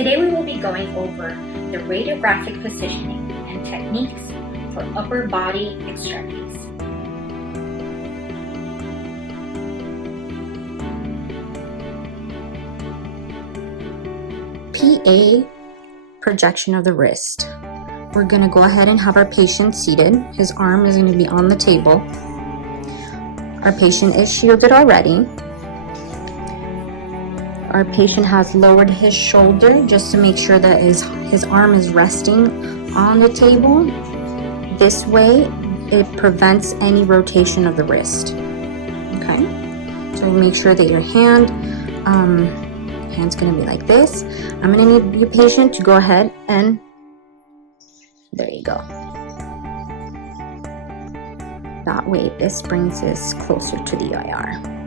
Today we will be going over the radiographic positioning and techniques for upper body extremities. PA projection of the wrist. We're going to go ahead and have our patient seated. His arm is going to be on the table. Our patient is shielded already. Our patient has lowered his shoulder just to make sure that his arm is resting on the table. This way, it prevents any rotation of the wrist. Okay, so make sure that your hand's going to be like this. I'm going to need your patient to go ahead and there you go. That way, this brings us closer to the IR.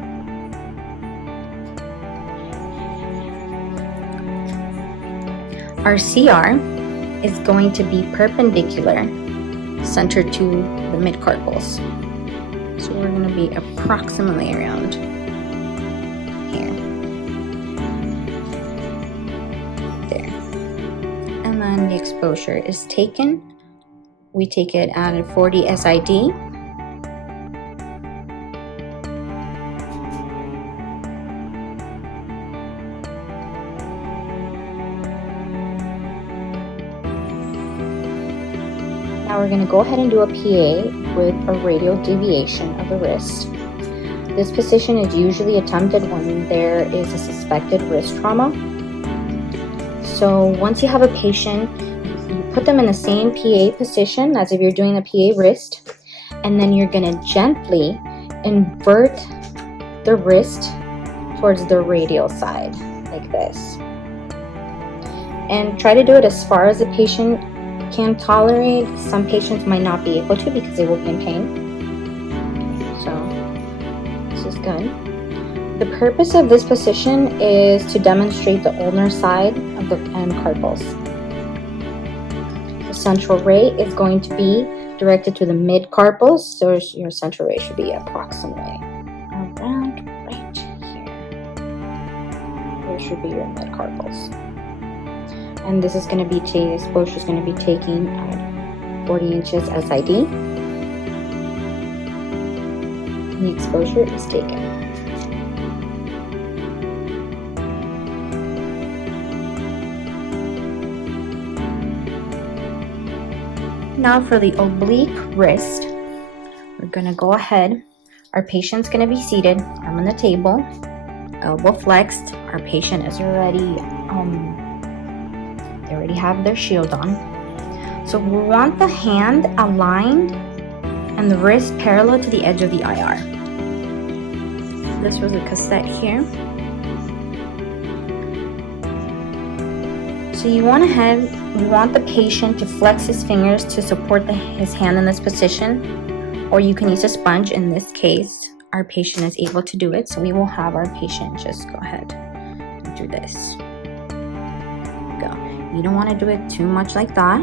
Our CR is going to be perpendicular, centered to the mid-carpals. So we're going to be approximately around here. There. And then the exposure is taken. We take it at a 40 SID. Now we're going to go ahead and do a PA with a radial deviation of the wrist. This position is usually attempted when there is a suspected wrist trauma. So once you have a patient, you put them in the same PA position as if you're doing the PA wrist, and then you're going to gently invert the wrist towards the radial side, like this. And try to do it as far as the patient can tolerate. Some patients might not be able to because they will be in pain. So this is good. The purpose of this position is to demonstrate the ulnar side of the end carpals. The central ray is going to be directed to the mid carpals, so your central ray should be approximately around right here. There should be your mid carpals. And this is going to be the exposure is going to be taking at 40 inches SID. The exposure is taken. Now for the oblique wrist, we're going to go ahead. Our patient's going to be seated, arm on the table, elbow flexed. Our patient is already they already have their shield on. So we want the hand aligned and the wrist parallel to the edge of the IR. This was a cassette here. So you want the patient to flex his fingers to support his hand in this position, or you can use a sponge. In this case, our patient is able to do it, so we will have our patient just go ahead and do this. You don't want to do it too much like that,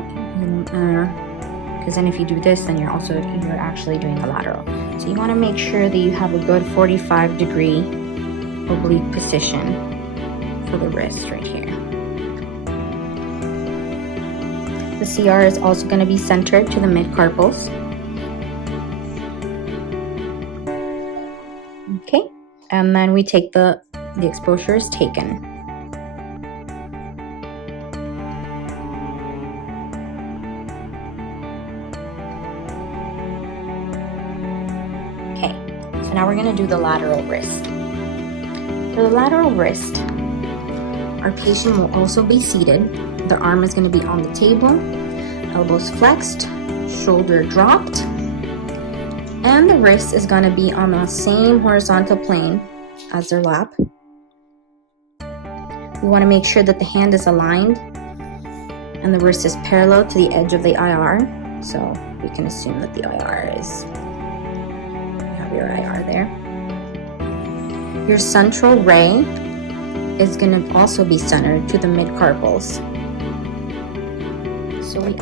because then if you do this, then you're actually doing a lateral. So you want to make sure that you have a good 45-degree oblique position for the wrist right here. The CR is also going to be centered to the mid-carpals. Okay, and then we take the exposure is taken. So now we're going to do the lateral wrist. For the lateral wrist, our patient will also be seated. The arm is going to be on the table, elbows flexed, shoulder dropped, and the wrist is going to be on the same horizontal plane as their lap. We want to make sure that the hand is aligned and the wrist is parallel to the edge of the IR. So we can assume that the IR is your IR there. Your central ray is going to also be centered to the mid-carpals. So we're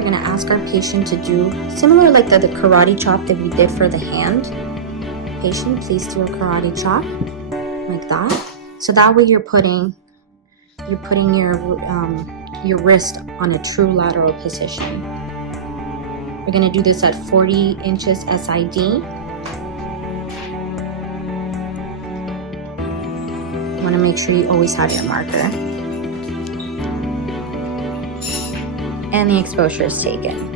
going to ask our patient to do similar like the karate chop that we did for the hand. Patient, please do a karate chop like that. So that way you're putting you're putting your wrist on a true lateral position. We're going to do this at 40 inches SID. You want to make sure you always have your marker. And the exposure is taken.